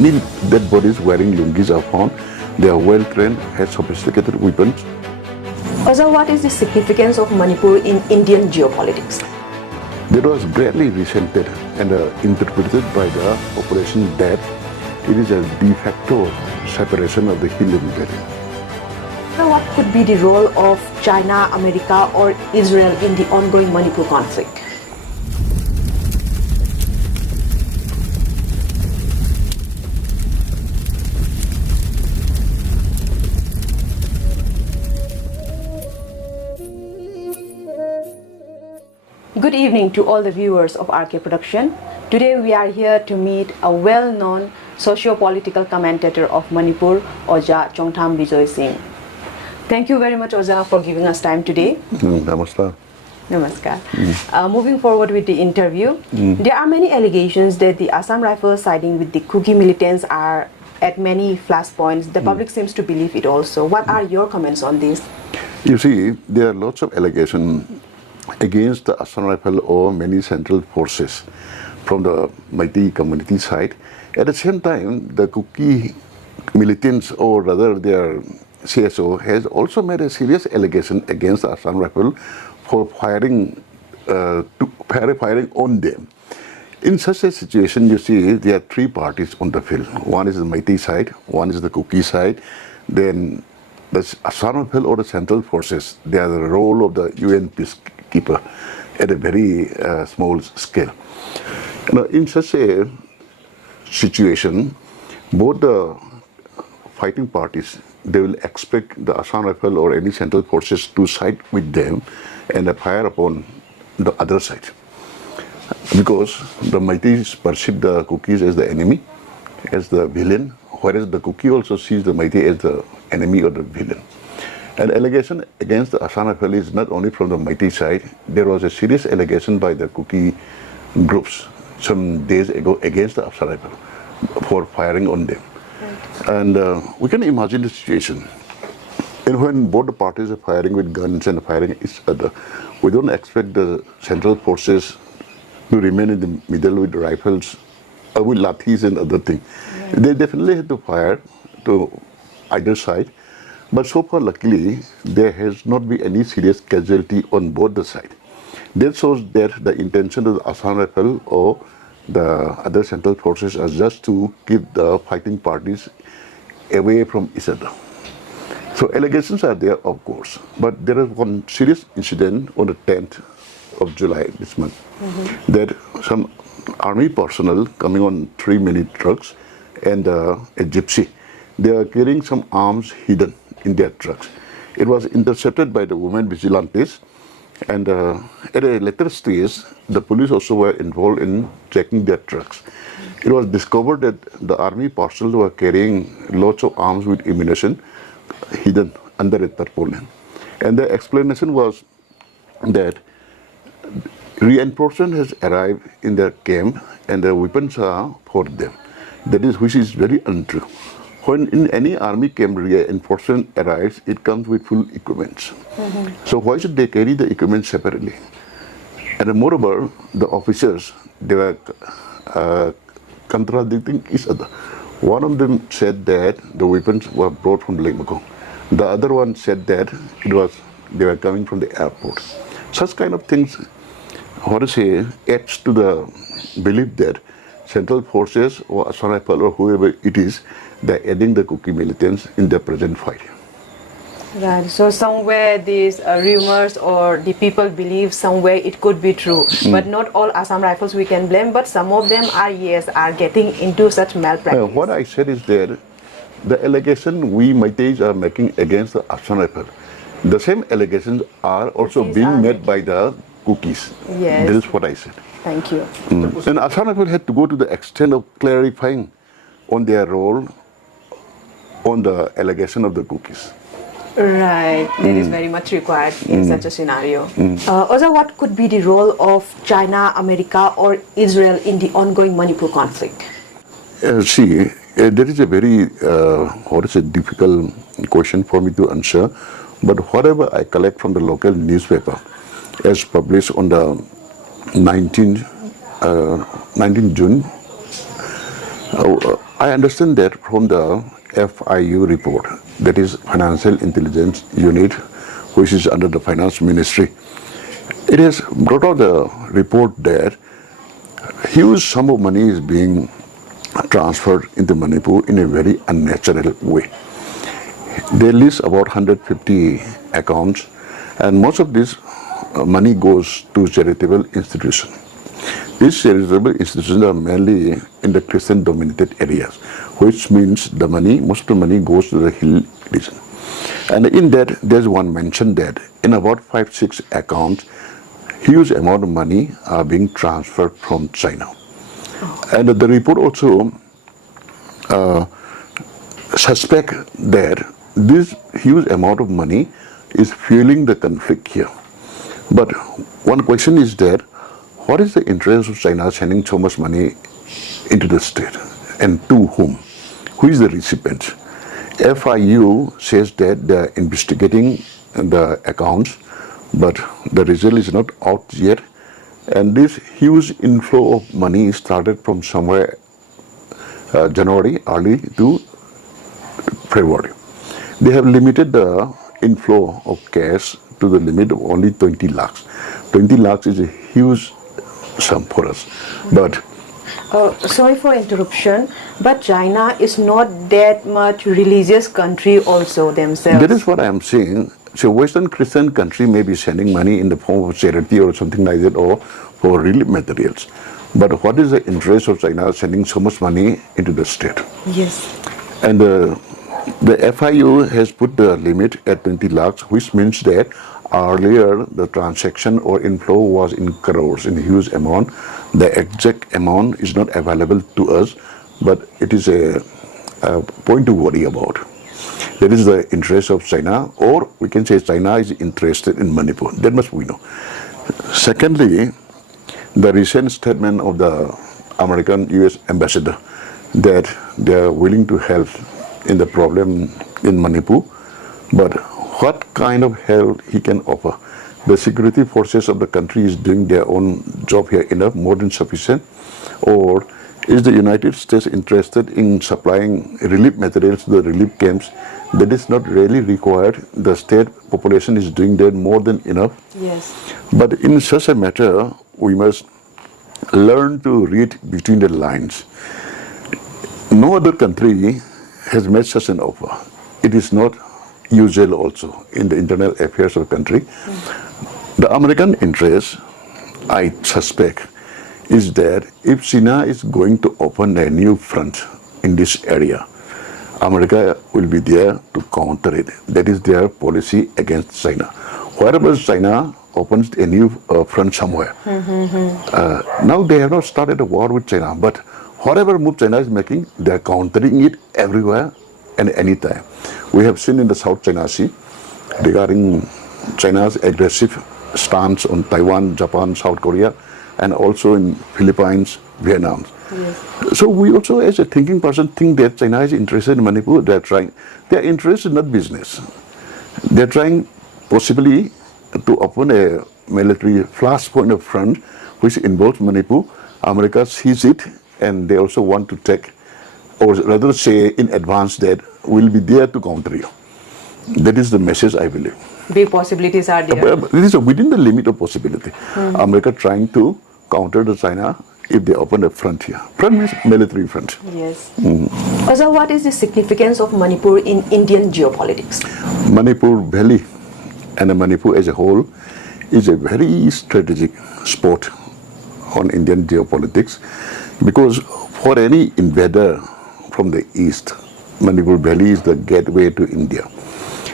Many dead bodies wearing lungis are found. They are well trained, have sophisticated weapons. Also, what is the significance of Manipur in Indian geopolitics? That was greatly resented and interpreted by the opposition that it is a de facto separation of the hill and valley. So what could be the role of China, America or Israel in the ongoing Manipur conflict? Good evening to all the viewers of RK Production. Today we are here to meet a well-known socio-political commentator of Manipur, Oja Chongtham Bijoy Singh. Thank you very much, Oja, for giving us time today. Namaskar. Namaskar. Moving forward with the interview, there are many allegations that the Assam Rifles siding with the Kukis militants are at many flashpoints. The public seems to believe it also. What are your comments on this? You see, there are lots of allegations against the Assam Rifle or many central forces from the Meiteis community side. At the same time, the Kukis militants, or rather their CSO, has also made a serious allegation against the Assam Rifle for firing on them. In such a situation, you see, there are three parties on the field. One is the Meiteis side, one is the Kukis side, then the Assam Rifle or the central forces. They are the role of the UN peacekeeper at a very small scale. Now, in such a situation, both the fighting parties, they will expect the Assam Rifle or any central forces to side with them and fire upon the other side. Because the Meiteis perceive the Kukis as the enemy, as the villain, whereas the Kukis also sees the Meiteis as the enemy or the villain. An allegation against the Assam Rifle is not only from the Meiteis side. There was a serious allegation by the Kukis groups some days ago against the Assam Rifle for firing on them. Right. And we can imagine the situation. And when both the parties are firing with guns and firing each other, we don't expect the central forces to remain in the middle with rifles, with lathis and other things. Yeah. They definitely have to fire to either side. But so far, luckily, there has not been any serious casualty on both the sides. That shows that the intention of the Assam Rifle or the other central forces are just to keep the fighting parties away from each other. So allegations are there, of course. But there is one serious incident on the 10th of July this month, that some army personnel coming on 3 mini trucks and a gypsy, they are carrying some arms hidden in their trucks. It was intercepted by the women vigilantes, and at a later stage, the police also were involved in checking their trucks. It was discovered that the army personnel were carrying lots of arms with ammunition hidden under a tarpaulin. And the explanation was that reinforcement has arrived in their camp and the weapons are for them. That is, which is very untrue. When in any army camp reinforcement arrives, it comes with full equipment. So why should they carry the equipment separately? And moreover, the officers, they were contradicting each other. One of them said that the weapons were brought from Limako. The other one said that they were coming from the airport. Such kind of things, adds to the belief that central forces or Assam Rifle or whoever it is, they're aiding the Kukis militants in their present fight. Right, so somewhere these rumors or the people believe somewhere it could be true. But not all Assam Rifles we can blame, but some of them are getting into such malpractice. What I said is that the allegation we Meiteis are making against the Assam Rifle, the same allegations are also being made by the Kukis. Yes. That is what I said. Thank you. And Assam Rifle had to go to the extent of clarifying on their role on the allegation of the Kukis. Right, that is very much required in such a scenario. Also, what could be the role of China, America or Israel in the ongoing Manipur conflict? That is a very difficult question for me to answer. But whatever I collect from the local newspaper, as published on the 19th June, I understand that from the FIU report, that is Financial Intelligence Unit, which is under the Finance Ministry. It has brought out a report that huge sum of money is being transferred into Manipur in a very unnatural way. They list about 150 accounts, and most of this money goes to charitable institutions. These charitable institutions are mainly in the Christian-dominated areas, which means the money, most of the money goes to the hill region. And in that, there's one mention that in about 5-6 accounts, huge amount of money are being transferred from China. And the report also suspect that this huge amount of money is fueling the conflict here. But one question is that, what is the interest of China sending so much money into the state, and to whom? Who is the recipient? FIU says that they are investigating the accounts, but the result is not out yet. And this huge inflow of money started from somewhere January early to February. They have limited the inflow of cash to the limit of only 20 lakhs. 20 lakhs is a huge sum for us. But sorry for interruption, but China is not that much religious country also themselves. that is what I am saying. So Western Christian country may be sending money in the form of charity or something like that, or for relief materials. But what is the interest of China sending so much money into the state? Yes. And the FIU has put the limit at 20 lakhs, which means that earlier the transaction or inflow was in crores, in huge amount. The exact amount is not available to us, but it is a point to worry about. That is the interest of China, or we can say China is interested in Manipur. That much we know. Secondly, the recent statement of the American US ambassador that they are willing to help in the problem in Manipur, but what kind of help he can offer? The security forces of the country is doing their own job here enough, more than sufficient? Or is the United States interested in supplying relief materials to the relief camps? That is not really required. The state population is doing that more than enough. Yes. But in such a matter, we must learn to read between the lines. No other country has made such an offer. It is not usual also in the internal affairs of the country. The American interest, I suspect, is that if China is going to open a new front in this area, America will be there to counter it. That is their policy against China. Wherever China opens a new front somewhere, now they have not started a war with China, but whatever move China is making, they are countering it everywhere and anytime. We have seen in the South China Sea regarding China's aggressive stance on Taiwan, Japan, South Korea, and also in Philippines, Vietnam. Yes. So we also, as a thinking person, think that China is interested in Manipur. They are trying. Their interest is not business. They are trying possibly to open a military flashpoint of front which involves Manipur. America sees it, and they also want to take, or rather say in advance, that we'll be there to counter you. That is the message, I believe. Big possibilities are there. This is within the limit of possibility. America trying to counter the China if they open a front here. Front means military front. Yes. Also, what is the significance of Manipur in Indian geopolitics? Manipur Valley and Manipur as a whole is a very strategic spot on Indian geopolitics, because for any invader from the east, Manipur Valley is the gateway to India.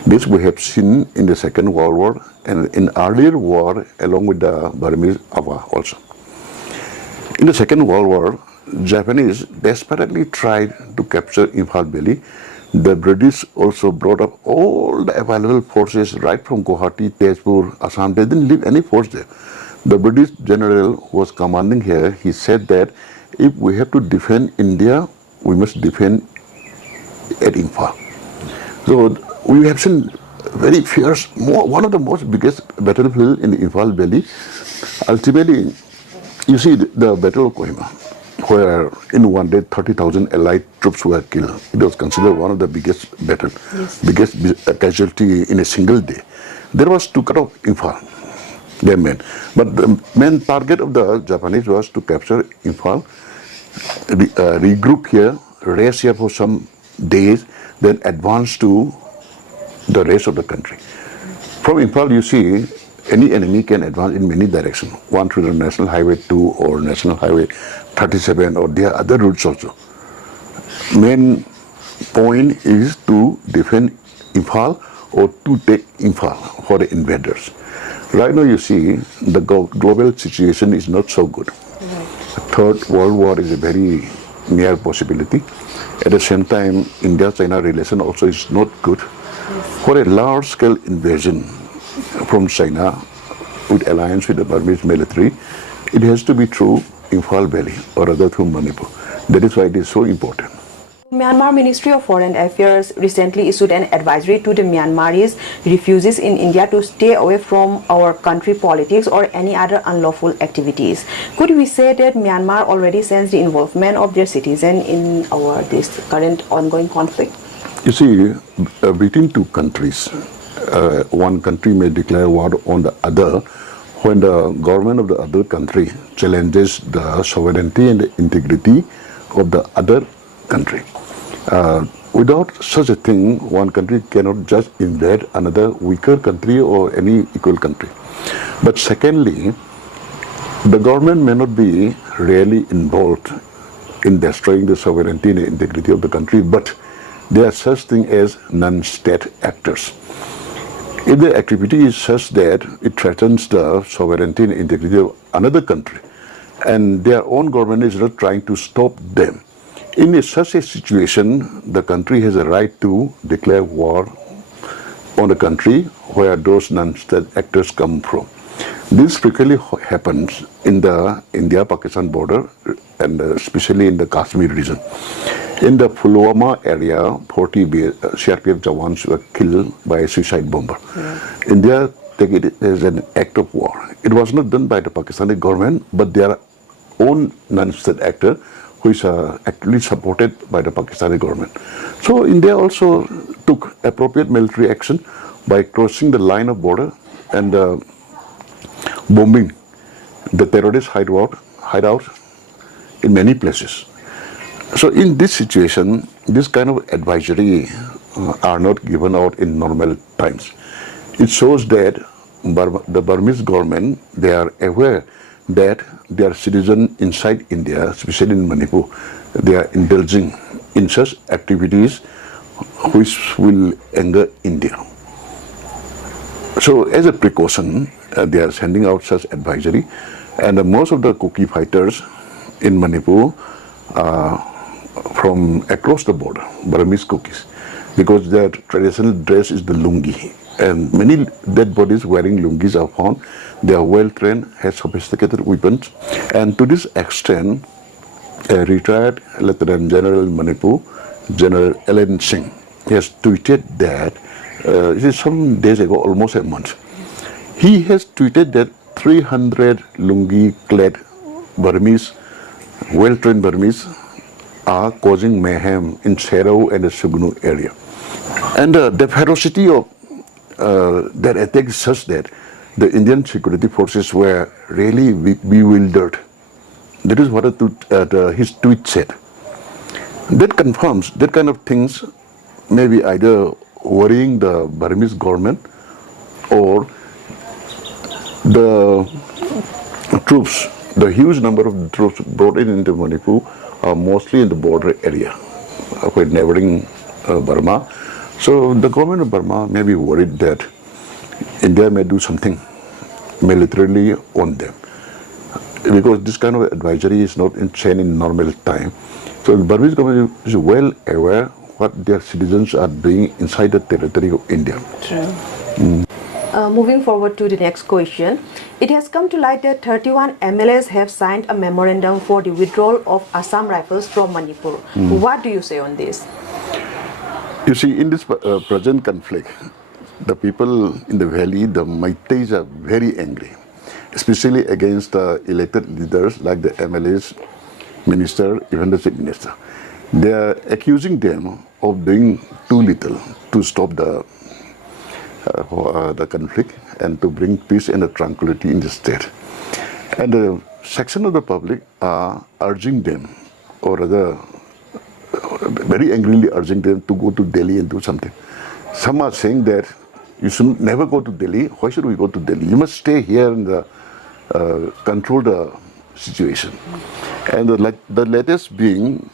This we have seen in the Second World War and in earlier war along with the Burmese Ava also. In the Second World War, Japanese desperately tried to capture Imphal Valley. The British also brought up all the available forces right from Guwahati, Tezpur, Assam. They didn't leave any force there. The British general who was commanding here, he said that if we have to defend India, we must defend at Imphal. So we have seen very fierce, one of the most biggest battlefield in the Imphal Valley. Ultimately, you see the Battle of Kohima, where in one day 30,000 allied troops were killed. It was considered one of the biggest battle, biggest casualty in a single day. There was to cut off Imphal, their men. But the main target of the Japanese was to capture Imphal, regroup here, rest here for some days, then advance to the rest of the country. From Imphal, you see, any enemy can advance in many directions. One through the National Highway 2 or National Highway 37, or there are other routes also. Main point is to defend Imphal or to take Imphal for the invaders. Right now, you see, the global situation is not so good. A third World War is a very near possibility. At the same time, India-China relation also is not good. For a large-scale invasion from China with alliance with the Burmese military, it has to be through Imphal Valley or rather through Manipur. That is why it is so important. Myanmar Ministry of Foreign Affairs recently issued an advisory to the Myanmaris refugees in India to stay away from our country politics or any other unlawful activities. Could we say that Myanmar already sensed the involvement of their citizens in this current ongoing conflict? You see, between two countries, one country may declare war on the other when the government of the other country challenges the sovereignty and the integrity of the other country. Without such a thing, one country cannot just invade another weaker country or any equal country. But secondly, the government may not be really involved in destroying the sovereignty and the integrity of the country, but there are such things as non-state actors. If the activity is such that it threatens the sovereignty and integrity of another country, and their own government is not trying to stop them, in such a situation, the country has a right to declare war on the country where those non-state actors come from. This frequently happens in the India-Pakistan border, and especially in the Kashmir region. In the Pulwama area, 40 CRPF Jawans were killed by a suicide bomber. India take it as an act of war. It was not done by the Pakistani government, but their own non-state actor who is actually supported by the Pakistani government. So India also took appropriate military action by crossing the line of border and bombing the terrorist hideout in many places. So in this situation, this kind of advisory are not given out in normal times. It shows that the Burmese government, they are aware that their citizens inside India, especially in Manipur, they are indulging in such activities which will anger India. So as a precaution, they are sending out such advisory, and most of the Kukis fighters in Manipur from across the border, Burmese Kukis, because their traditional dress is the lungi, and many dead bodies wearing lungis are found. They are well trained, have sophisticated weapons, and to this extent, a retired Lieutenant General in Manipur, General Ellen Singh, he has tweeted that, this is some days ago, almost a month, he has tweeted that 300 lungi-clad Burmese, well-trained Burmese, are causing mayhem in Serau and the Sugnu area. And the ferocity of that attack is such that the Indian security forces were really bewildered. That is what his tweet said. That confirms that kind of things may be either worrying the Burmese government or the troops. The huge number of troops brought in into Manipur are mostly in the border area with neighboring Burma. So the government of Burma may be worried that India may do something militarily on them, because this kind of advisory is not insane in normal time. So the Burmese government is well aware what their citizens are doing inside the territory of India. True. Moving forward to the next question, it has come to light that 31 MLAs have signed a memorandum for the withdrawal of Assam Rifles from Manipur. What do you say on this? You see, in this present conflict, the people in the valley, the Meiteis, are very angry, especially against the elected leaders like the MLAs minister, even the chief minister. They are accusing them of doing too little to stop the conflict and to bring peace and tranquility in the state. And a section of the public are urging them, or rather very angrily urging them to go to Delhi and do something. Some are saying that you should never go to Delhi. Why should we go to Delhi? You must stay here and control the situation. And the latest being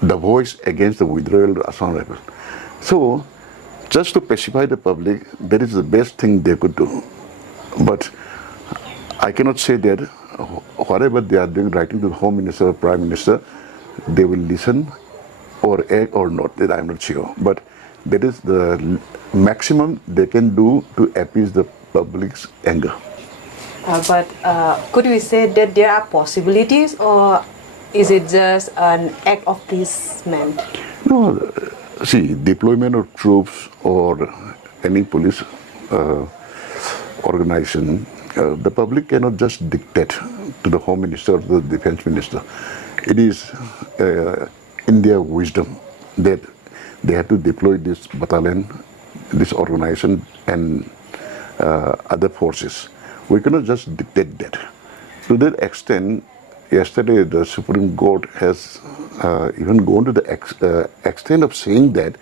the voice against the withdrawal of the Assam rebel. So, just to pacify the public, that is the best thing they could do. But I cannot say that whatever they are doing, writing to the Home Minister or Prime Minister, they will listen or act or not, that I am not sure. But that is the maximum they can do to appease the public's anger. But could we say that there are possibilities, or is it just an act of appeasement? No, see, deployment of troops or any police organization, the public cannot just dictate to the Home Minister or the Defense Minister. It is in their wisdom that they have to deploy this battalion, this organization, and other forces. We cannot just dictate that. To that extent, yesterday the Supreme Court has even gone to the extent of saying that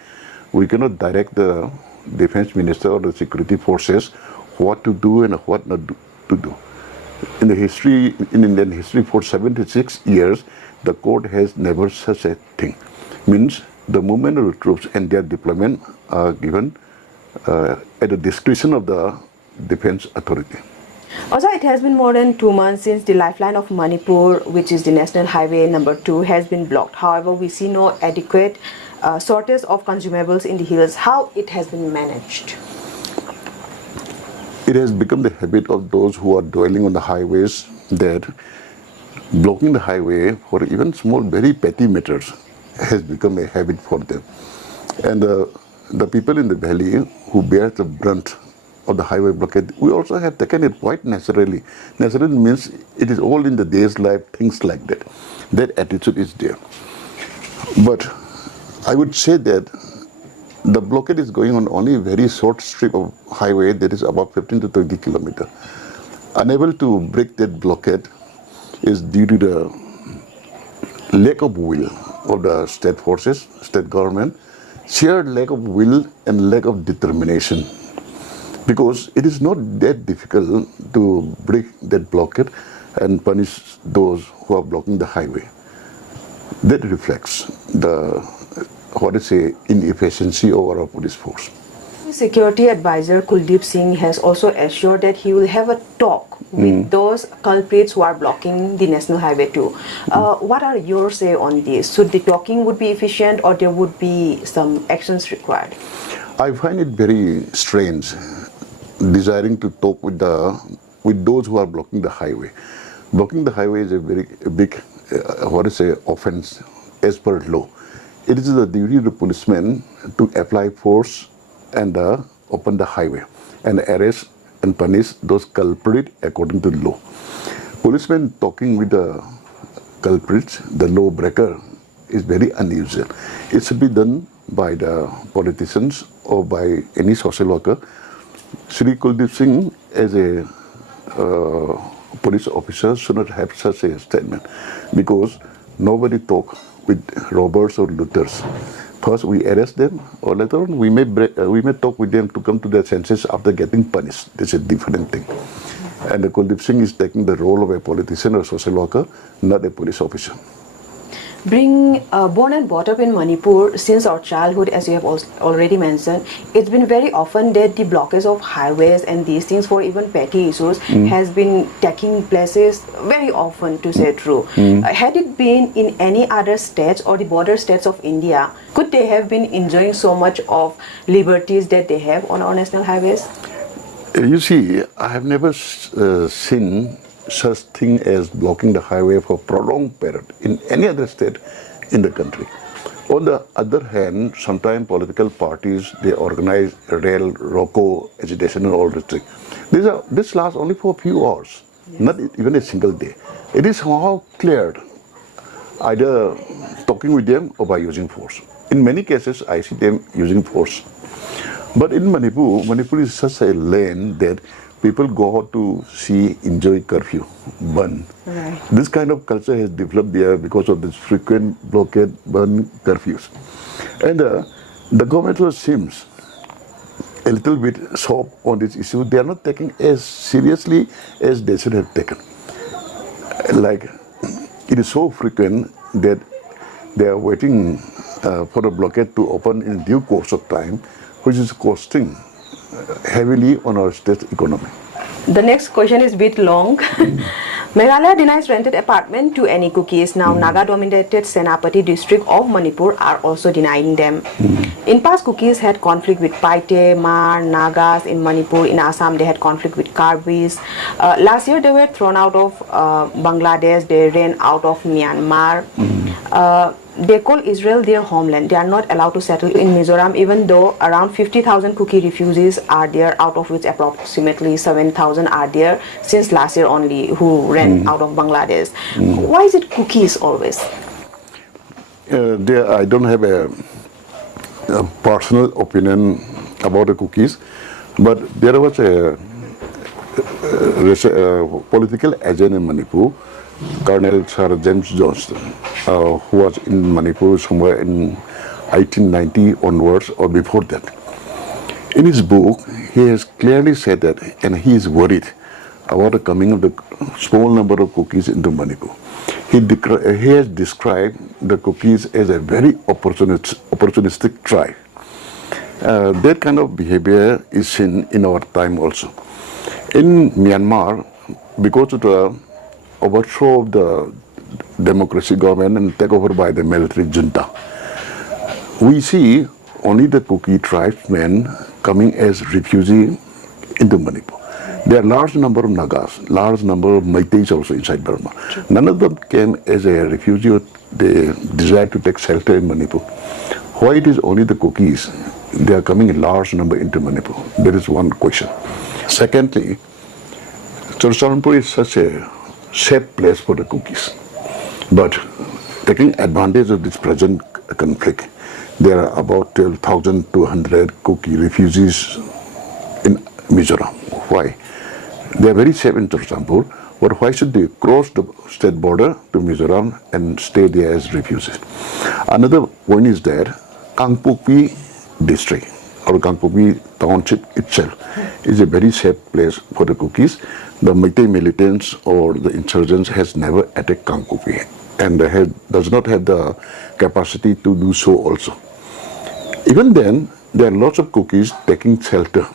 we cannot direct the Defense Minister or the security forces what to do and what not to do. In Indian history, for 76 years, the court has never such a thing. Means the movement of the troops and their deployment are given at the discretion of the defense authority. Also, it has been more than 2 months since the lifeline of Manipur, which is the National Highway number 2, has been blocked. However, we see no adequate shortage of consumables in the hills. How it has been managed? It has become the habit of those who are dwelling on the highways that blocking the highway for even small, very petty matters has become a habit for them. And the people in the valley who bear the brunt of the highway blockade, we also have taken it quite naturally. Naturally means it is all in the day's life, things like that. That attitude is there. But I would say that the blockade is going on only a very short strip of highway that is about 15 to 20 kilometers. Unable to break that blockade is due to the lack of will of the state forces, state government, sheer lack of will and lack of determination. Because it is not that difficult to break that blockade and punish those who are blocking the highway. That reflects the, inefficiency of our police force. Security advisor Kuldeep Singh has also assured that he will have a talk with those culprits who are blocking the National Highway 2. What are your say on this? Should the talking would be efficient, or there would be some actions required? I find it very strange desiring to talk with those who are blocking the highway. Blocking the highway is a very big offense as per law. It is the duty of the policeman to apply force and open the highway and arrest and punish those culprits according to law. Policemen talking with the culprits, the lawbreaker, is very unusual. It should be done by the politicians or by any social worker. Shri Kuldeep Singh, as a police officer, should not have such a statement, because nobody talk with robbers or looters. First we arrest them, or later on we may talk with them to come to their senses after getting punished. That's a different thing. And Kuldeep Singh is taking the role of a politician or social worker, not a police officer. Born and brought up in Manipur since our childhood, as you have already mentioned, it's been very often that the blockage of highways and these things for even petty issues has been taking places very often, to say true. Had it been in any other states or the border states of India, could they have been enjoying so much of liberties that they have on our national highways? You see, I have never seen such thing as blocking the highway for prolonged period in any other state in the country. On the other hand, sometimes political parties, they organize rail, ROCO, agitation and all this thing. This lasts only for a few hours, not even a single day. It is somehow cleared either talking with them or by using force. In many cases, I see them using force. But in Manipur is such a land that people go out to see, enjoy curfew, burn. Right. This kind of culture has developed there because of this frequent blockade, burn, curfews. And the government also seems a little bit soft on this issue. They are not taking as seriously as they should have taken. Like, it is so frequent that they are waiting for the blockade to open in due course of time, which is costing heavily on our state economy. The next question is a bit long. Meghalaya denies rented apartment to any Kukis. Now, Naga-dominated Senapati district of Manipur are also denying them. In past, Kukis had conflict with Paite, Mar, Nagas. In Manipur, in Assam, they had conflict with Karbis. Last year, they were thrown out of Bangladesh. They ran out of Myanmar. They call Israel their homeland. They are not allowed to settle in Mizoram, even though around 50,000 Kuki refugees are there, out of which approximately 7,000 are there since last year only, who ran out of Bangladesh. Why is it Kukis always? I don't have a personal opinion about the Kukis, but there was a political agent in Manipur, Colonel Sir James Johnston, who was in Manipur somewhere in 1890 onwards or before that. In his book, he has clearly said that, and he is worried about the coming of the small number of Kukis into Manipur. He has described the Kukis as a very opportunistic tribe. That kind of behavior is seen in our time also. In Myanmar, because of the overthrow of the democracy government and takeover by the military junta, we see only the Kuki tribesmen coming as refugees into Manipur. There are large number of Nagas, large number of Meiteis also inside Burma. None of them came as a refugee. They desired to take shelter in Manipur. Why it is only the Kukis? They are coming in large number into Manipur. That is one question. Secondly, Churachandpur is such a safe place for the Kukis. But taking advantage of this present conflict, there are about 12,200 Kuki refugees in Mizoram. Why? They are very safe in Churachandpur, but why should they cross the state border to Mizoram and stay there as refugees? Another point is that Kangpokpi district or Kangpokpi township itself is a very safe place for the Kukis. The Meitei militants or the insurgents has never attacked Kangpokpi and does not have the capacity to do so also. Even then, there are lots of Kukis taking shelter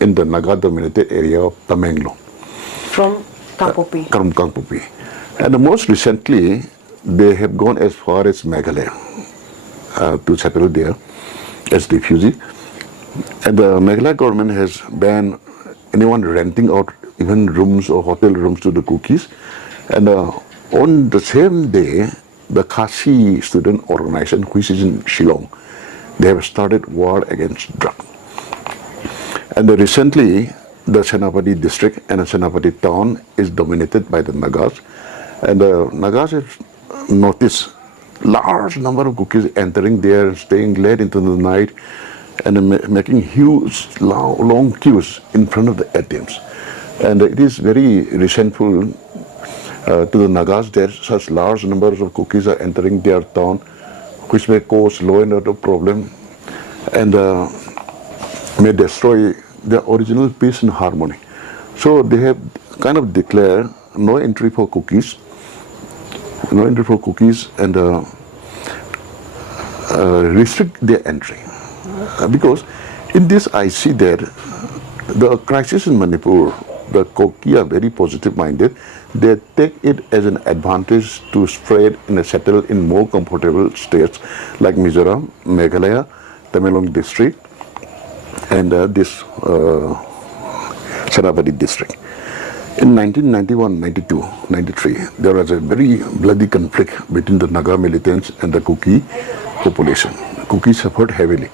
in the Naga-dominated area of Tamenglo. From Kangpokpi? From Kangpokpi. And most recently, they have gone as far as Meghalaya to settle there as refugees. And the Meghalaya government has banned anyone renting out even rooms or hotel rooms to the Kukis. And on the same day, the Khasi student organization, which is in Shillong, they have started war against drugs. And recently, the Senapati district and the Senapati town is dominated by the Nagas. And the Nagas have noticed large number of Kukis entering there, staying late into the night, and making huge, long queues in front of the ATMs. And it is very resentful to the Nagas that such large numbers of Kukis are entering their town, which may cause law and order problem and may destroy the original peace and harmony. So they have kind of declared no entry for Kukis, and restrict their entry. Because in this I see that the crisis in Manipur, the Kuki are very positive minded. They take it as an advantage to spread and settle in more comfortable states like Mizoram, Meghalaya, Tamelong district, and this Senapati district. In 1991, 92, 93, there was a very bloody conflict between the Naga militants and the Kuki population. Kuki suffered heavily.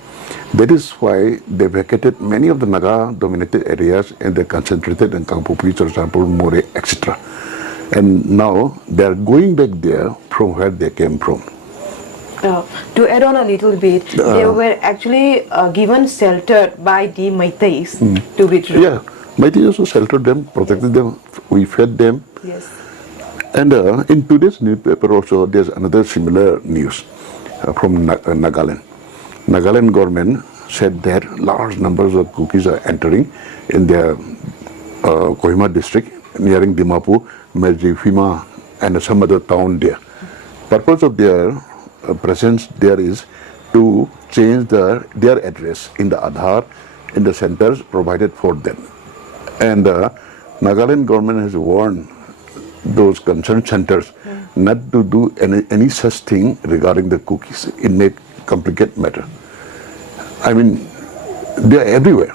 That is why they vacated many of the Naga-dominated areas and they concentrated in Kangpokpi, Churachandpur, More, etc. And now they are going back there from where they came from. To add on a little bit, they were actually given shelter by the Meiteis to withdraw. Yeah, Meiteis also sheltered them, protected them, we fed them. Yes. And in today's newspaper also, there's another similar news from Nagaland. Nagaland government said that large numbers of Kukis are entering in their Kohima district, nearing Dimapur, Meljifima, and some other town there. Purpose of their presence there is to change their address in the Aadhaar in the centers provided for them. And Nagaland government has warned those concerned centers not to do any such thing regarding the Kukis. It may complicate matter. I mean, they are everywhere.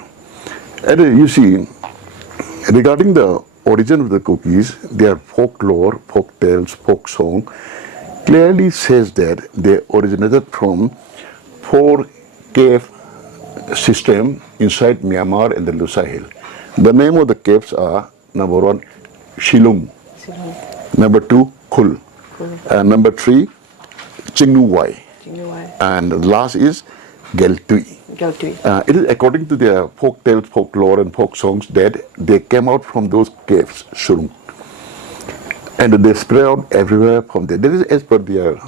And you see, regarding the origin of the Kukis, their folklore, folk tales, folk song, clearly says that they originated from 4 cave system inside Myanmar and the Lusa Hill. The name of the caves are, number 1, Shilung, number 2, Khul, and number 3, Chingnuwai, and the last is Geltui. It is according to their folk tales, folklore and folk songs that they came out from those caves, Shilung. And they spread out everywhere from there. That is as per their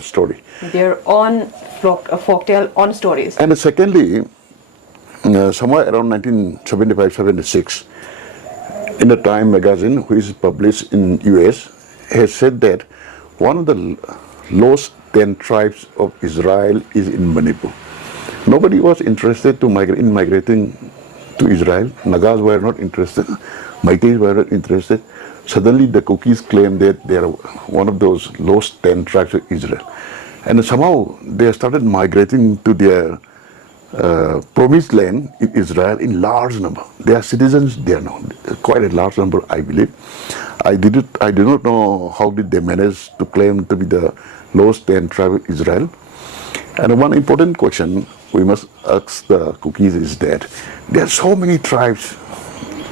story. Their own folktale, own stories. And secondly, somewhere around 1975-76, in the Time magazine, which is published in US, has said that one of the lost 10 tribes of Israel is in Manipur. Nobody was interested in migrating to Israel. Nagas were not interested. Meiteis were not interested. Suddenly the Kukis claimed that they are one of those lost 10 tribes of Israel. And somehow they started migrating to their promised land in Israel in large number. They are citizens there now, quite a large number, I believe. I do not know how did they manage to claim to be the lost 10 tribe of Israel. And one important question we must ask the Kukis is that there are so many tribes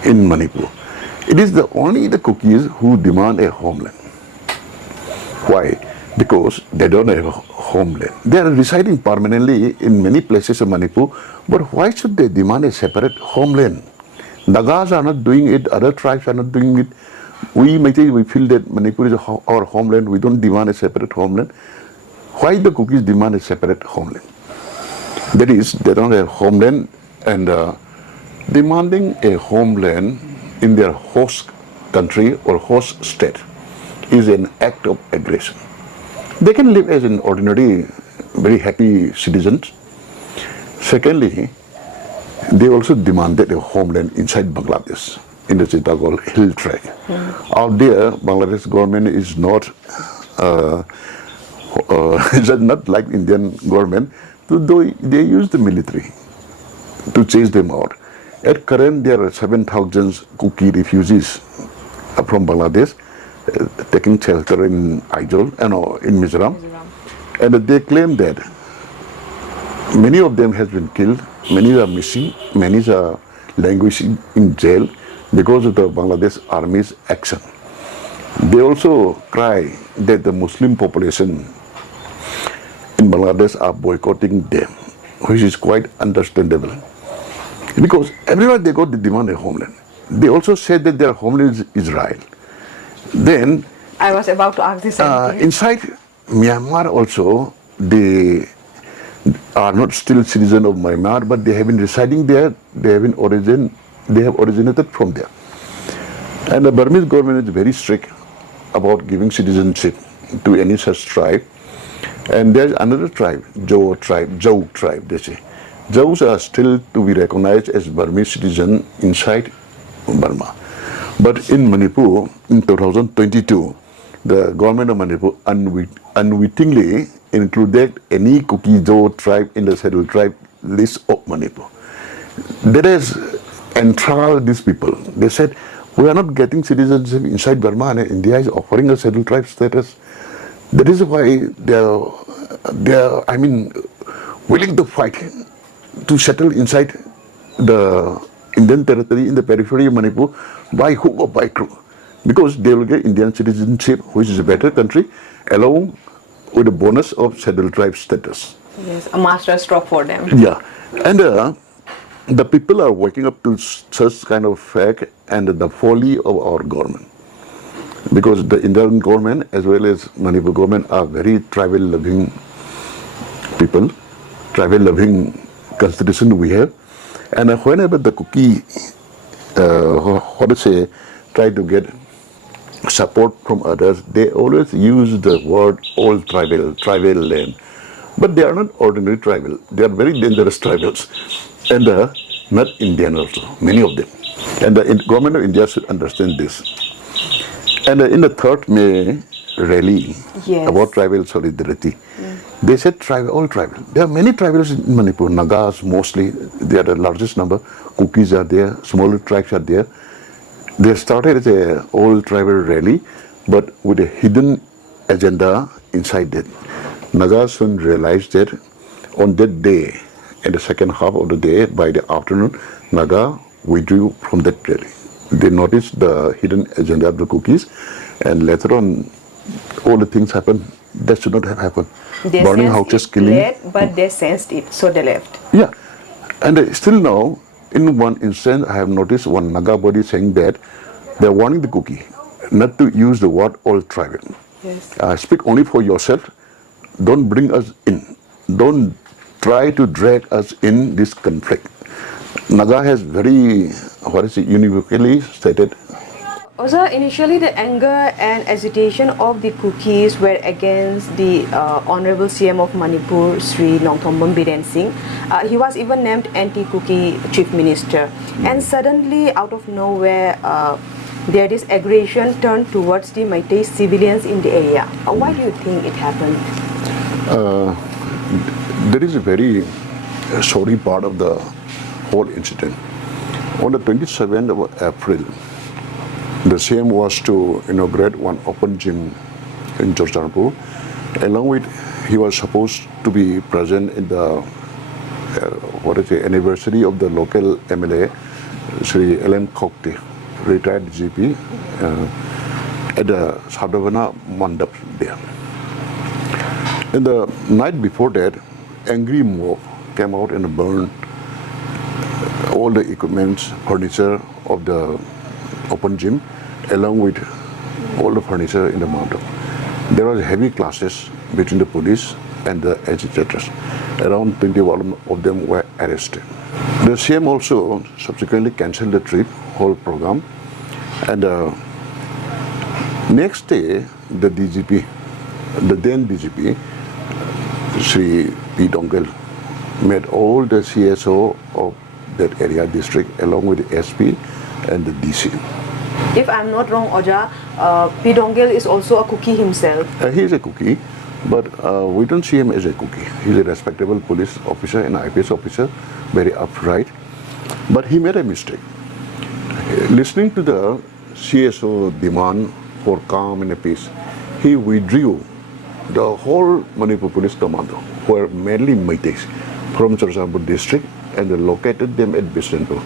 in Manipur. It is only the Kukis who demand a homeland. Why? Because they don't have a homeland. They are residing permanently in many places in Manipur, but why should they demand a separate homeland? Nagas are not doing it, other tribes are not doing it. We feel that Manipur is our homeland, we don't demand a separate homeland. Why the Kukis demand a separate homeland? That is, they don't have homeland, and demanding a homeland in their host country or host state is an act of aggression. They can live as an ordinary, very happy citizens. Secondly, they also demanded a homeland inside Bangladesh, in the Chittagong hill track. Out there, Bangladesh government is not not like Indian government. They use the military to chase them out. At current, there are 7,000 Kuki refugees from Bangladesh taking shelter in Hijam and in Mizoram. And they claim that many of them has been killed, many are missing, many are languishing in jail because of the Bangladesh army's action. They also cry that the Muslim population in Bangladesh are boycotting them, which is quite understandable. Because everywhere they go, they demand a homeland. They also said that their homeland is Israel. Then, I was about to ask this. Inside Myanmar also, they are not still citizens of Myanmar, but they have been residing there. They have originated from there. And the Burmese government is very strict about giving citizenship to any such tribe. And there's another tribe, Jau tribe, they say. Jaus are still to be recognized as Burmese citizens inside Burma. But in Manipur, in 2022, the government of Manipur unwittingly included any Kuki Jau tribe in the scheduled tribe list of Manipur. That has enthralled these people. They said, we are not getting citizenship inside Burma, and India is offering a scheduled tribe status. That is why they are willing to fight to settle inside the Indian territory in the periphery of Manipur by hook or by crook. because they will get Indian citizenship, which is a better country, along with a bonus of scheduled tribe status. Yes, a master stroke for them. Yeah, and the people are waking up to such kind of fact and the folly of our government. Because the Indian government as well as Manipur government are very tribal-loving people, tribal-loving constitution we have. And whenever the Kuki, try to get support from others, they always use the word all tribal land. But they are not ordinary tribal. They are very dangerous tribals. And not Indian also, many of them. And the government of India should understand this. And in the 3rd May rally about tribal solidarity, they said all tribal. There are many tribals in Manipur, Nagas mostly, they are the largest number, Kukis are there, smaller tribes are there. They started as a all tribal rally, but with a hidden agenda inside it. Nagas soon realized that on that day, in the second half of the day, by the afternoon, Naga withdrew from that rally. They noticed the hidden agenda of the Kukis, and later on, all the things happened that should not have happened. They burning houses, killing. Late, but they sensed it, so they left. Yeah, and still now, in one instance, I have noticed one Naga body saying that they are warning the Kuki not to use the word all tribal. Yes. Speak only for yourself. Don't bring us in. Don't try to drag us in this conflict. Naga has very, unequivocally stated. Also, initially the anger and agitation of the Kukis were against the Honorable CM of Manipur, Sri Nongthombam Biren Singh. He was even named anti-Kuki chief minister. And suddenly, out of nowhere, there is aggression turned towards the Meiteis civilians in the area. Why do you think it happened? There is a very sorry part of the whole incident. On the 27th of April, the same was to inaugurate one open gym in Chorchanpur. Along with, he was supposed to be present in the anniversary of the local MLA, Sri Ellen Kokte, retired GP, at the Sadhavana Mandap there. In the night before that, angry mob came out and burned all the equipment, furniture of the open gym, along with all the furniture in the mountain. There was heavy clashes between the police and the agitators. Around 21 of them were arrested. The CM also subsequently cancelled the trip, whole program. And next day, the DGP, the then DGP, Sri P. Dongal, met all the CSO of that area district along with the SP and the DC. If I'm not wrong, Oja, P. Dongal is also a Kuki himself. He is a Kuki, but we don't see him as a Kuki. He's a respectable police officer and IPS officer, very upright. But he made a mistake. Listening to the CSO demand for calm and peace, he withdrew the whole Manipur Police Commando, who are mainly Meiteis, from Chorchanpur district, and they located them at Bishnupur,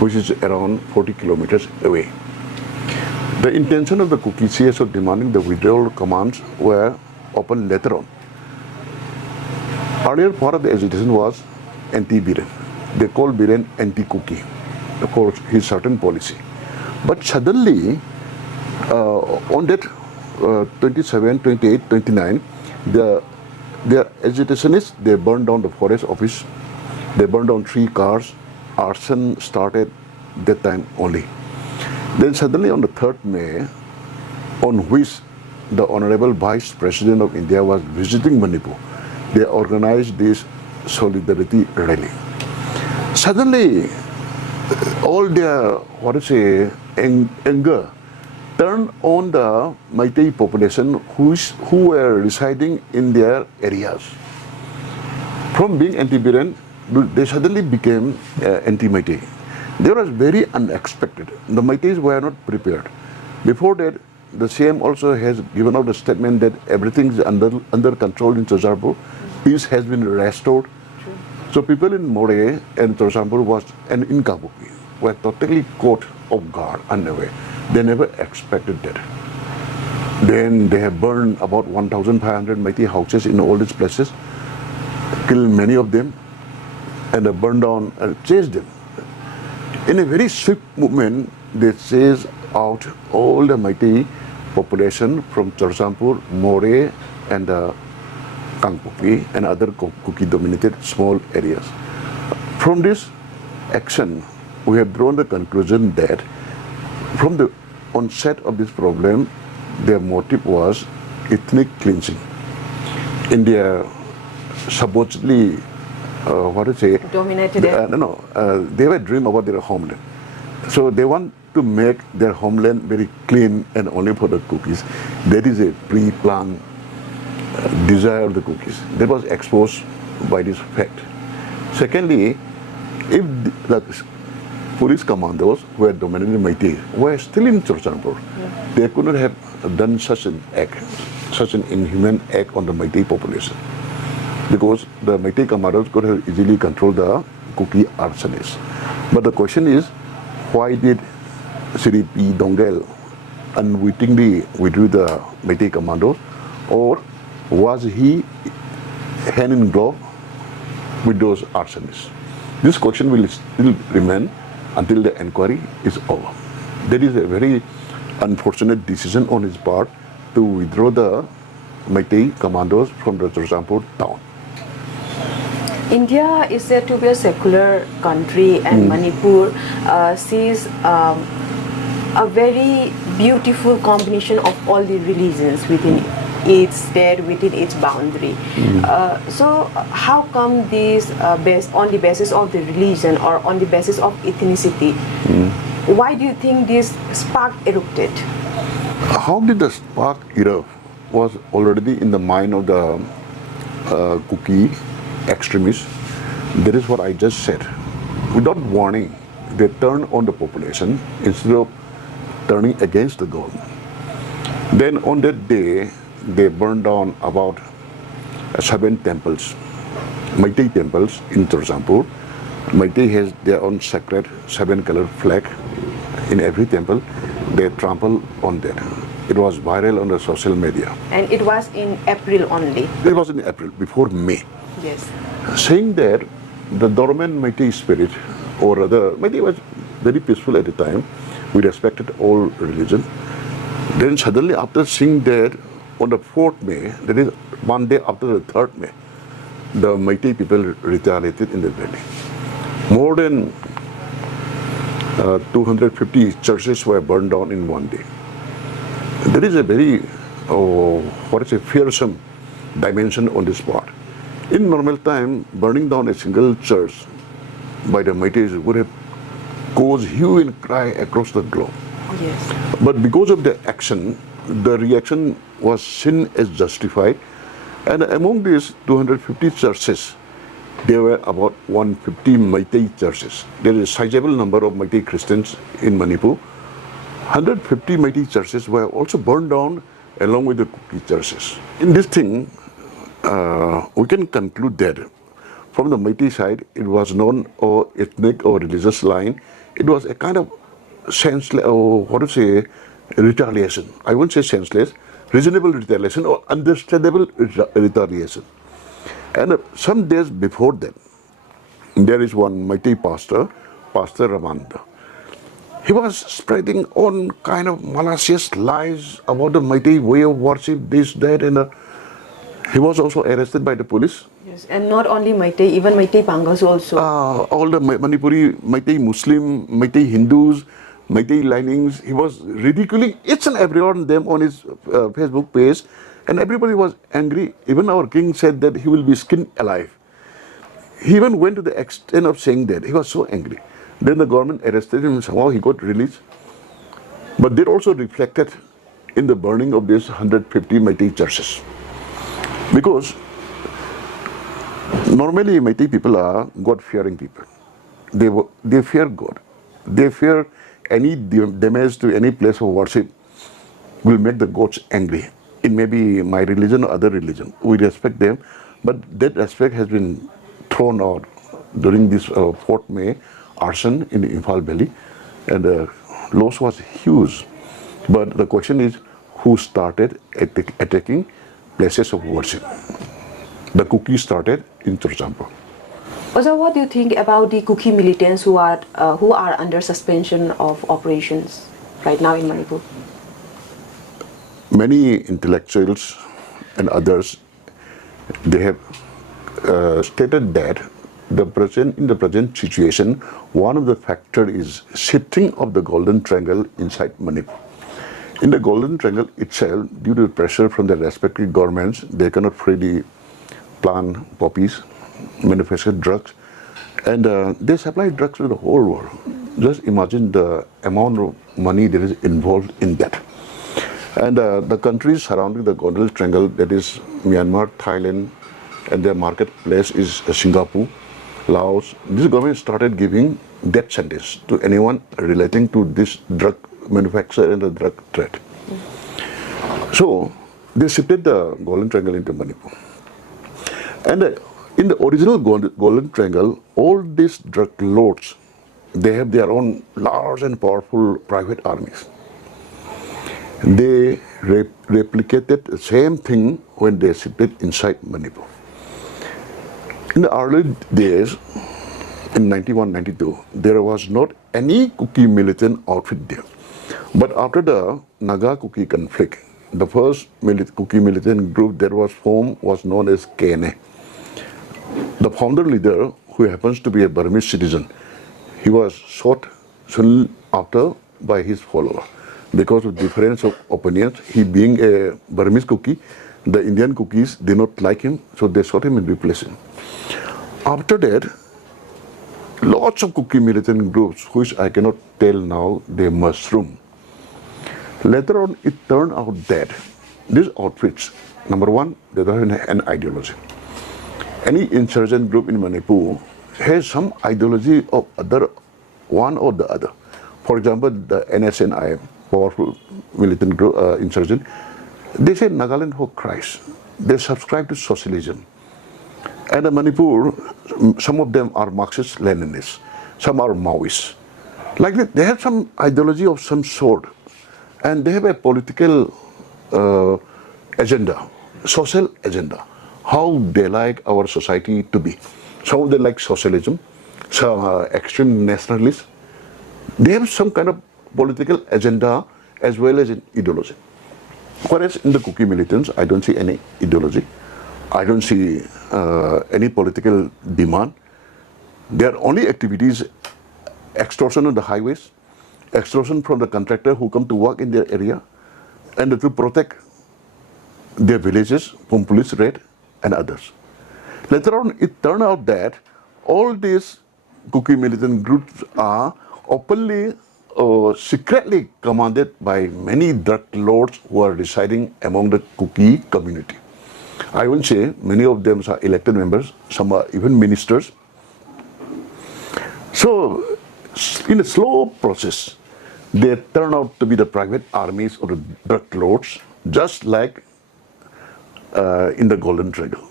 which is around 40 kilometers away. The intention of the Kuki CSO demanding the withdrawal commands were opened later on. Earlier part of the agitation was anti-Biren. They called Biren anti-Kuki for his certain policy. But suddenly, on that 27, 28, 29, their agitationists, they burned down the forest office, they burned down 3 cars, arson started that time only. Then suddenly on the 3rd May, on which the Honorable Vice President of India was visiting Manipur, they organized this solidarity rally. Suddenly, all their, anger turned on the Meitei population who were residing in their areas. From being anti-Biren, they suddenly became anti-Meitei. That was very unexpected. The Meiteis were not prepared. Before that, the CM also has given out a statement that everything is under control in Chorchanpur. Peace has been restored. True. So people in More and Chorchanpur and in Kabuki were totally caught off guard, unaware. They never expected that. Then they have burned about 1,500 Meitei houses in all these places, killed many of them, and burned down and chased them. In a very swift movement, they chased out all the Meitei population from Chorsampur, More, and Kangpopi and other Kuki-dominated small areas. From this action, we have drawn the conclusion that from the onset of this problem, their motive was ethnic cleansing. India supposedly, dominated they were dream about their homeland. So they want to make their homeland very clean and only for the Kukis. That is a pre-planned desire of the Kukis. That was exposed by this fact. Secondly, if the police commandos who had dominated Meitei were still in Chorsampur, they could not have done such an act, such an inhuman act on the Meitei population. Because the Meitei commandos could have easily controlled the Kuki arsonists. But the question is, why did Sri P. Dongel unwittingly withdrew the Meitei commandos, or was he hand in glove with those arsonists? This question will still remain until the inquiry is over. That is a very unfortunate decision on his part to withdraw the Meitei commandos from the Chorsampur town. India is said to be a secular country, and Manipur sees a very beautiful combination of all the religions within its state, within its boundary. So how come this based on the basis of the religion or on the basis of ethnicity? Why do you think this spark erupted? How did the spark erupt was already in the mind of the Kuki extremists. That is what I just said. Without warning, they turned on the population instead of turning against the government. Then on that day, they burned down about 7 temples, Meitei temples in Chorsampur. Meitei has their own sacred 7-color flag in every temple. They trample on that. It was viral on the social media. And it was in April only? It was in April, before May. Yes. Saying that the dormant Meitei spirit, or rather, Meitei was very peaceful at the time. We respected all religion. Then suddenly after seeing that, on the 4th May, that is one day after the 3rd May, the Meitei people retaliated in the valley. More than 250 churches were burned down in one day. There is a very, fearsome dimension on this part. In normal time, burning down a single church by the Meiteis would have caused hue and cry across the globe. Yes. But because of the action, the reaction was seen as justified. And among these 250 churches, there were about 150 Meitei churches. There is a sizable number of Meitei Christians in Manipur. 150 Meitei churches were also burned down along with the Kuki churches. In this thing, we can conclude that from the Meitei side, it was non or ethnic or religious line. It was a kind of senseless, retaliation. I won't say senseless, reasonable retaliation or understandable retaliation. And some days before that, there is one Meitei pastor, Pastor Ramanda. He was spreading all kind of malicious lies about the Meitei way of worship, this, that, and he was also arrested by the police. Yes, and not only Meitei, even Meitei Pangas also. All the Manipuri, Meitei Muslim, Meitei Hindus, Meitei linings, he was ridiculing each and every one of them on his Facebook page, and everybody was angry. Even our king said that he will be skinned alive. He even went to the extent of saying that. He was so angry. Then the government arrested him and somehow he got released. But that also reflected in the burning of these 150 Meitei churches. Because normally Meitei people are God-fearing people. They fear God. They fear any damage to any place of worship will make the gods angry. It may be my religion or other religion. We respect them, but that respect has been thrown out during this 4th May arson in the Imphal Valley, and the loss was huge. But the question is, who started attacking places of worship? The Kukis started in Churchampo. Oja, what do you think about the Kuki militants who are under suspension of operations right now in Manipur? Many intellectuals and others, they have stated that in the present situation, one of the factors is shifting of the Golden Triangle inside Manipur. In the Golden Triangle itself, due to pressure from the respective governments, they cannot freely plant poppies, manufacture drugs, and they supply drugs to the whole world. Just imagine the amount of money that is involved in that. And the countries surrounding the Golden Triangle, that is Myanmar, Thailand, and their marketplace is Singapore, Laos. This government started giving death sentence to anyone relating to this drug manufacture and the drug trade. So they shifted the Golden Triangle into Manipur. And in the original Golden Triangle, all these drug lords, they have their own large and powerful private armies. They replicated the same thing when they shifted inside Manipur. In the early days, in 91-92, there was not any Kuki militant outfit there. But after the Naga-Kuki conflict, the first Kuki militant group that was formed was known as KNA. The founder leader, who happens to be a Burmese citizen, he was shot soon after by his follower. Because of difference of opinions, he being a Burmese Kuki, the Indian Kukis did not like him, so they shot him and replaced him. After that, lots of Kuki militant groups, which I cannot tell now, they mushroom. Later on, it turned out that these outfits, number one, they don't have an ideology. Any insurgent group in Manipur has some ideology of one or the other. For example, the NSNI, powerful militant group, insurgent, they say Nagaland for Christ. They subscribe to socialism. And in Manipur, some of them are Marxist-Leninists, some are Maoists. Like that, they have some ideology of some sort, and they have a political agenda, social agenda, how they like our society to be. Some of them like socialism, some extreme nationalists. They have some kind of political agenda as well as an ideology. Whereas in the Kuki militants, I don't see any ideology. I don't see any political demand. Their only activities, extortion on the highways, extortion from the contractor who come to work in their area, and to protect their villages from police raid and others. Later on, it turned out that all these Kuki militant groups are openly or secretly commanded by many drug lords who are residing among the Kuki community. I will say many of them are elected members, some are even ministers. So, in a slow process, they turn out to be the private armies of the drug lords, just like in the Golden Triangle.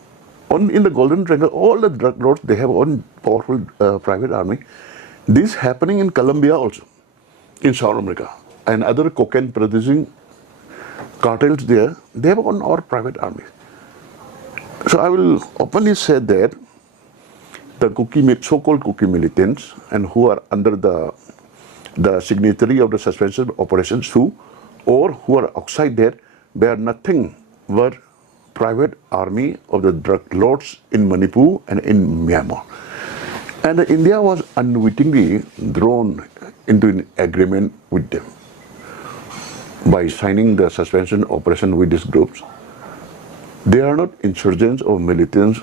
In the Golden Triangle, all the drug lords, they have own powerful private army. This is happening in Colombia also, in South America, and other cocaine producing cartels there, they have own our private army. So I will openly say that the so-called Kuki militants, and who are under the signatory of the suspension operations too, or who are outside that, they are nothing but private army of the drug lords in Manipur and in Myanmar. And India was unwittingly drawn into an agreement with them by signing the suspension operation with these groups. They are not insurgents or militants.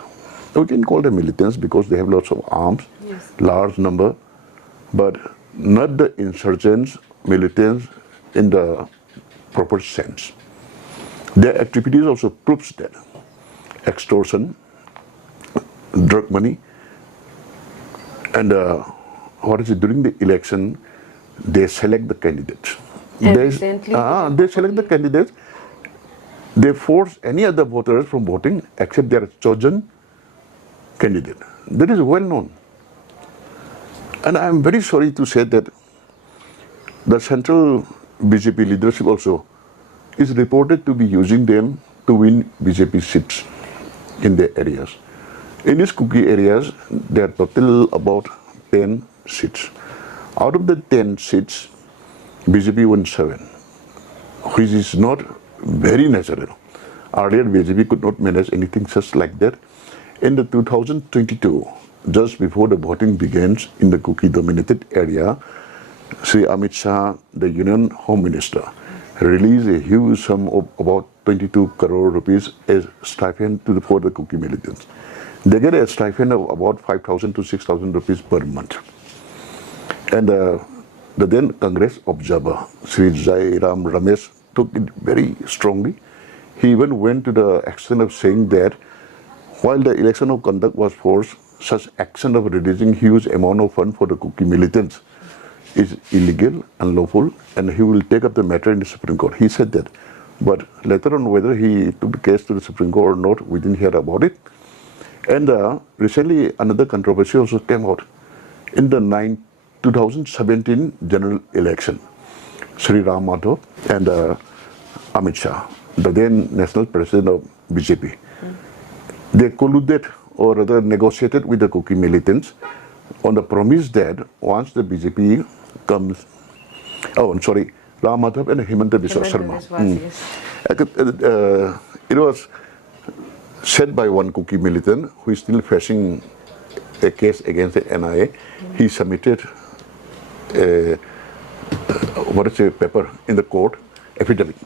We can call them militants because they have lots of arms, yes, large number, but not the insurgents, militants in the proper sense. Their activities also proves that extortion, drug money, and during the election, they select the candidates. They select the candidates. They force any other voters from voting except their chosen candidate. That is well known. And I am very sorry to say that the central BJP leadership also is reported to be using them to win BJP seats in their areas. In these Kuki areas, there are total about 10 seats. Out of the 10 seats, BJP won 7, which is not very natural. Earlier, BJP could not manage anything such like that. In the 2022, just before the voting begins in the Kuki-dominated area, Sri Amit Shah, the Union Home Minister, released a huge sum of about 22 crore rupees as stipend for the Kuki militants. They get a stipend of about 5,000 to 6,000 rupees per month. And the then Congress observer, Sri Jairam Ramesh, took it very strongly. He even went to the extent of saying that while the election of conduct was forced, such action of releasing huge amount of fund for the Kuki militants is illegal, unlawful, and he will take up the matter in the Supreme Court. He said that. But later on, whether he took the case to the Supreme Court or not, we didn't hear about it. And recently, another controversy also came out. In the 2017 general election, Sri Ram Madhav and Amit Shah, the then national president of BJP, they colluded or rather negotiated with the Kuki militants on the promise that once the BJP comes, Ram Madhav and Himanta Biswa Sharma. It was said by one Kuki militant who is still facing a case against the NIA. He submitted a paper in the court, affidavit,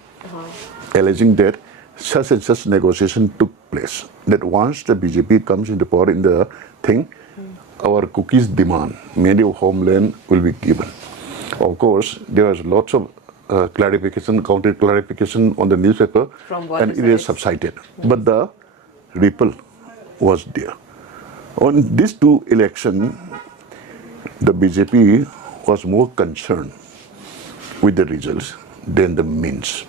alleging that such and such negotiation took place. That once the BJP comes into power in the thing, our Kukis demand, mainly of homeland, will be given. Of course, there was lots of clarification, counter clarification on the newspaper, and it is subsided. But the ripple was there. On these two elections, the BJP was more concerned with the results than the means.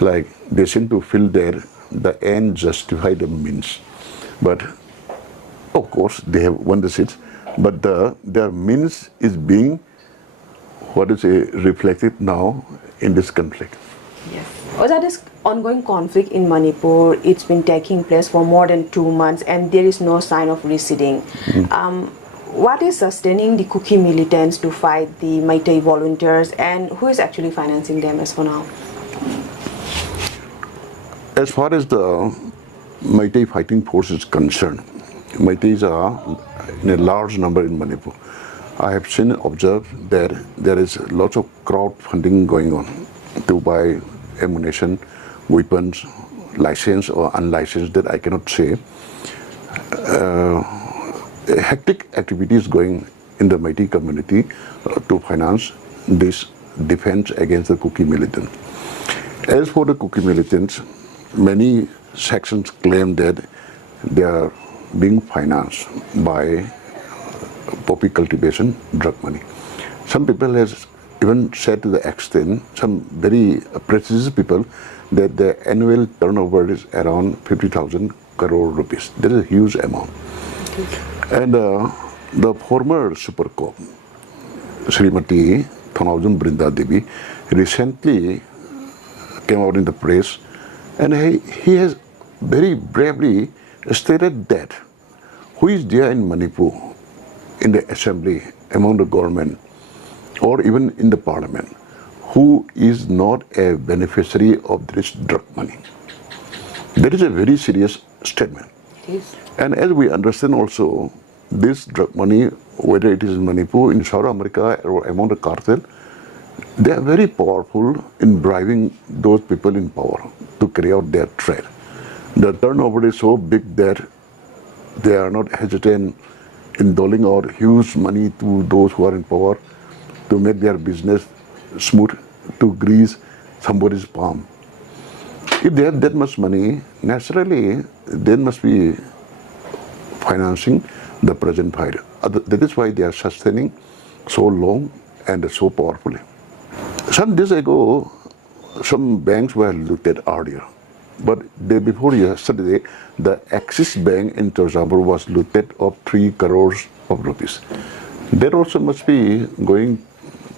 Like they seem to feel that the end justify the means. But of course, they have won the seats, but their means is being, reflected now in this conflict. Yes. Also, this ongoing conflict in Manipur, it's been taking place for more than 2 months and there is no sign of receding. What is sustaining the Kuki militants to fight the Meitei volunteers and who is actually financing them as for now? As far as the Meitei fighting force is concerned, Meiteis are in a large number in Manipur. I have observed that there is lots of crowdfunding going on to buy ammunition, weapons, licensed or unlicensed, that I cannot say. Hectic activities going in the Meitei community to finance this defense against the Kuki militant. As for the Kuki militants, many sections claim that they are being financed by poppy cultivation, drug money. Some people has even said to the extent, some very prestigious people, that the annual turnover is around 50,000 crore rupees. That is a huge amount. And the former Super Cop, Srimati Thanaujam Brinda Devi, recently came out in the press, and he has very bravely stated that who is there in Manipur, in the assembly, among the government, or even in the parliament, who is not a beneficiary of this drug money. That is a very serious statement. Yes. And as we understand also, this drug money, whether it is in Manipur, in South America, or among the cartel, they are very powerful in bribing those people in power to carry out their trade. The turnover is so big that they are not hesitant in doling out huge money to those who are in power to make their business smooth, to grease somebody's palm. If they have that much money, naturally they must be financing the present fight. That is why they are sustaining so long and so powerfully. Some days ago, some banks were looked at earlier, but day before yesterday, the Axis Bank in Tazabur was looked at of 3 crores of rupees. That also must be going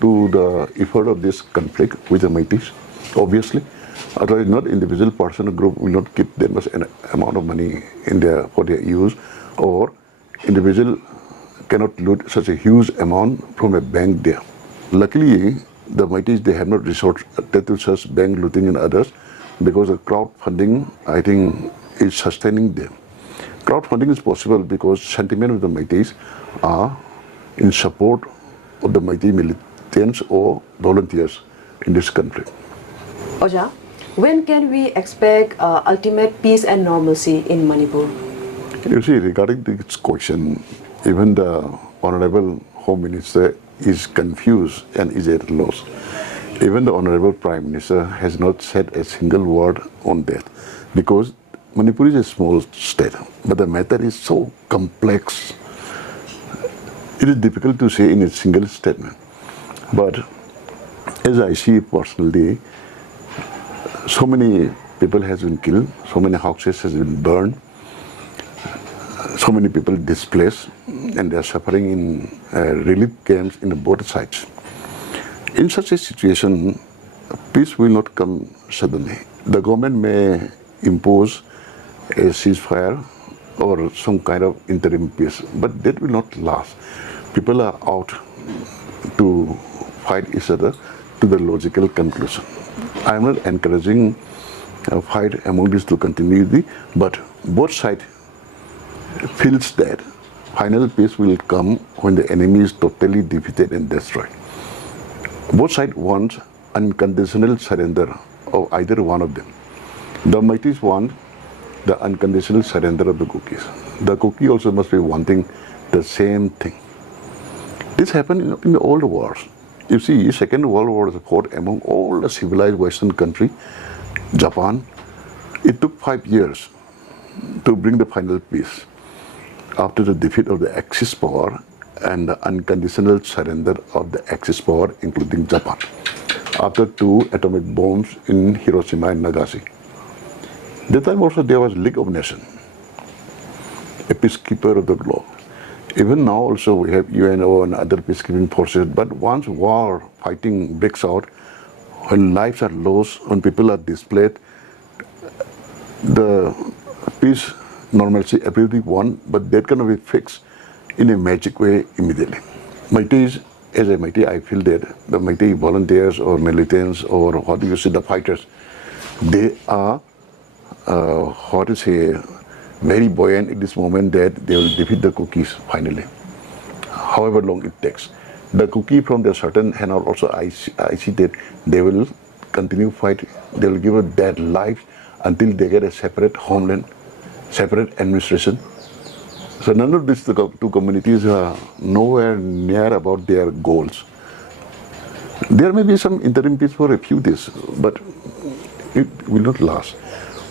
to the effort of this conflict with the Meiteis, obviously. Otherwise, not individual person or group will not keep that much an amount of money in for their use, or individual cannot loot such a huge amount from a bank there. Luckily, the Meiteis, they have not resorted to such bank looting and others, because the crowdfunding, I think, is sustaining them. Crowdfunding is possible because sentiment of the Meiteis are in support of the Meitei militants or volunteers in this country. Oja, when can we expect ultimate peace and normalcy in Manipur? You see, regarding this question, even the Honorable Home Minister is confused and is at a loss. Even the Honorable Prime Minister has not said a single word on that, because Manipur is a small state, but the matter is so complex. It is difficult to say in a single statement. But as I see personally, so many people have been killed, so many houses have been burned, so many people displaced, and they are suffering in relief camps in both sides. In such a situation, peace will not come suddenly. The government may impose a ceasefire or some kind of interim peace, but that will not last. People are out to fight each other to the logical conclusion. I am not encouraging a fight among these to continue, but both sides feels that final peace will come when the enemy is totally defeated and destroyed. Both sides want unconditional surrender of either one of them. The Meiteis want the unconditional surrender of the Kukis. The Kukis also must be wanting the same thing. This happened in the old wars. You see, Second World War was fought among all the civilized Western countries. Japan, it took 5 years to bring the final peace after the defeat of the Axis power and the unconditional surrender of the Axis power, including Japan, after 2 atomic bombs in Hiroshima and Nagasaki. That time also there was League of Nations, a peacekeeper of the globe. Even now also we have UNO and other peacekeeping forces, but once war fighting breaks out, when lives are lost, when people are displaced, the peace, normalcy, everything won, but that cannot be fixed in a magic way immediately. Meiteis, as a Meitei, I feel that the Meitei volunteers or militants or what do you say, the fighters, they are, very buoyant at this moment that they will defeat the Kukis finally, however long it takes. The Kuki from the certain hand also I see that they will continue fight, they will give their lives until they get a separate homeland, separate administration. So none of these two communities are nowhere near about their goals. There may be some interim peace for a few days, but it will not last.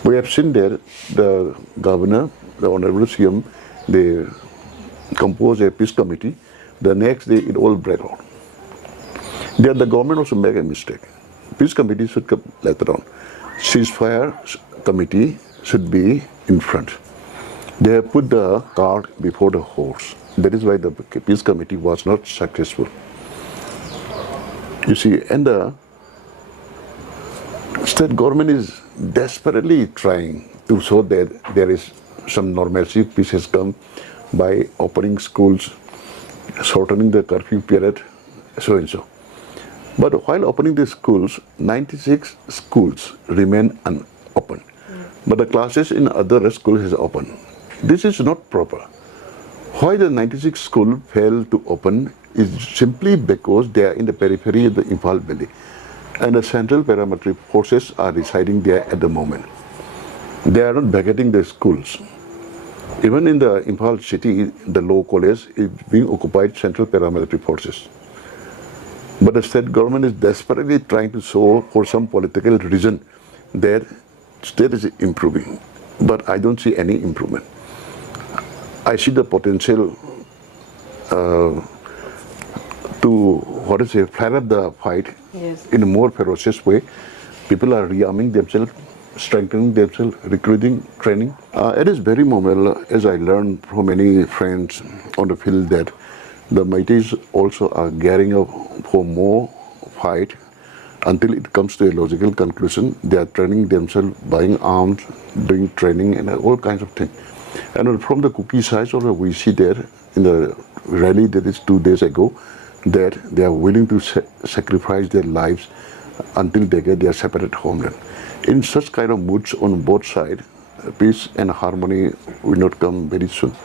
We have seen there the governor, the Honorable Hijam, they compose a peace committee. The next day it all break out. There the government also make a mistake. Peace committee should come later on. Ceasefire committee should be in front. They have put the cart before the horse. That is why the peace committee was not successful. You see, and the state government is desperately trying to show that there is some normalcy, peace has come by opening schools, shortening the curfew period, so and so. But while opening the schools, 96 schools remain unopened. But the classes in other schools is open. This is not proper. Why the 96 schools fail to open is simply because they are in the periphery of the Imphal Valley. And the central paramilitary forces are residing there at the moment. They are not vacating the schools. Even in the Imphal city, the law college is being occupied central paramilitary forces. But the state government is desperately trying to show for some political reason that state is improving. But I don't see any improvement. I see the potential to flare up the fight in a more ferocious way. People are rearming themselves, strengthening themselves, recruiting, training. At this very moment, as I learned from many friends on the field, that The Meiteis also are gearing up for more fight until it comes to a logical conclusion. They are training themselves, buying arms, doing training and all kinds of things. And from the Kukis side also we see there in the rally that is 2 days ago that they are willing to sacrifice their lives until they get their separate homeland. In such kind of moods on both sides, peace and harmony will not come very soon.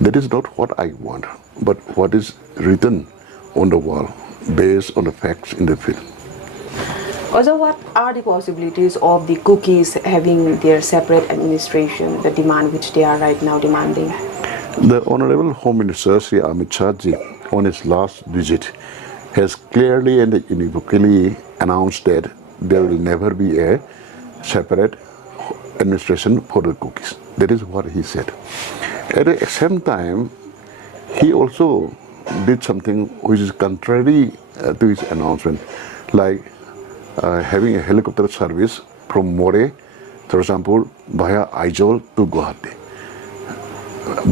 That is not what I want, but what is written on the wall based on the facts in the field. Also, what are the possibilities of the Kukis having their separate administration, the demand which they are right now demanding? The Honorable Home Minister, Sri Meiteis, on his last visit, has clearly and unequivocally announced that there will never be a separate administration for the Kukis. That is what he said. At the same time, he also did something which is contrary to his announcement, like having a helicopter service from More, for example, via Hijam to Guwahati,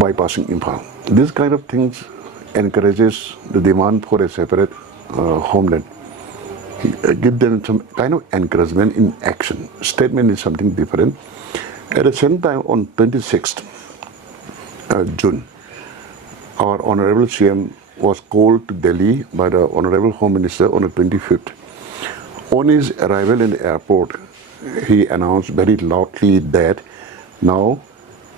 bypassing Imphal. This kind of things encourages the demand for a separate homeland. Give them some kind of encouragement in action. Statement is something different. At the same time, on 26th June, our Honorable CM was called to Delhi by the Honorable Home Minister on the 25th. On his arrival in the airport, he announced very loudly that now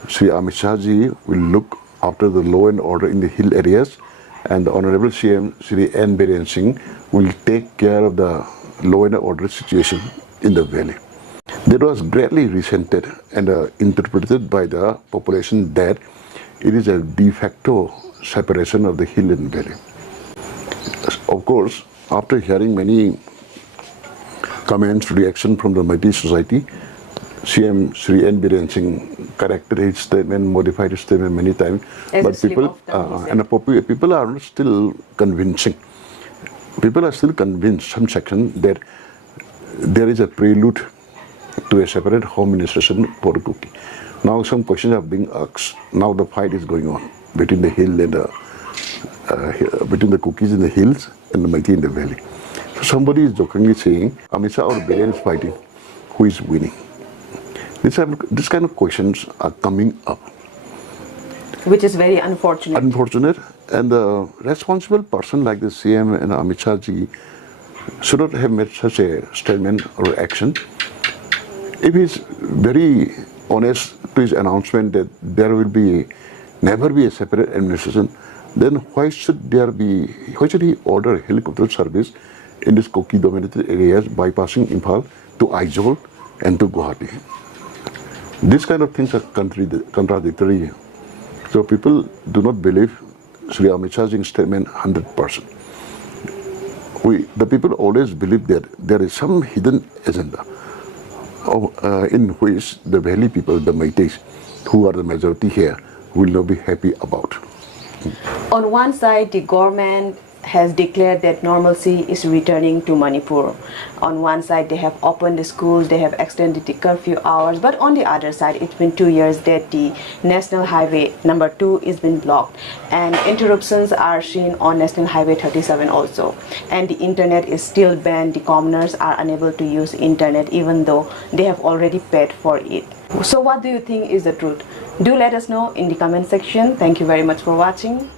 Sri Meiteis will look after the law and order in the hill areas, and the Honorable CM Sri N. Biren Singh will take care of the law and order situation in the valley. That was greatly resented and interpreted by the population that it is a de facto separation of the hill and valley. Of course, after hearing many comments, reaction from the Meiteis society, CM Sri N. Biren Singh corrected his statement, modified his statement many times, but people are still convincing. People are still convinced, some section, that there is a prelude to a separate home administration for the Kuki. Now some questions are being asked. Now the fight is going on between the hill and between the Kukis in the hills and the Meiteis in the valley. So somebody is jokingly saying, Amit Shah or Biren is fighting. Who is winning? This kind of questions are coming up. Which is very unfortunate. Unfortunate. And the responsible person like the CM and Amit Shah ji should not have made such a statement or action. If he is very honest to his announcement that there will never be a separate administration, then why should he order a helicopter service in these Kuki dominated areas bypassing Imphal to Aizawl and to Guwahati? These kind of things are contradictory. So people do not believe Sri Amit Shah's statement 100%. The people always believe that there is some hidden agenda in which the valley people, the Meiteis, who are the majority here, will not be happy about. On one side, the government has declared that normalcy is returning to Manipur. On one side, they have opened the schools, they have extended the curfew hours, but on the other side, it's been 2 years that the National Highway number 2 is been blocked, and interruptions are seen on National Highway 37 also. And the internet is still banned. The commoners are unable to use internet even though they have already paid for it. So what do you think is the truth? Do let us know in the comment section. Thank you very much for watching.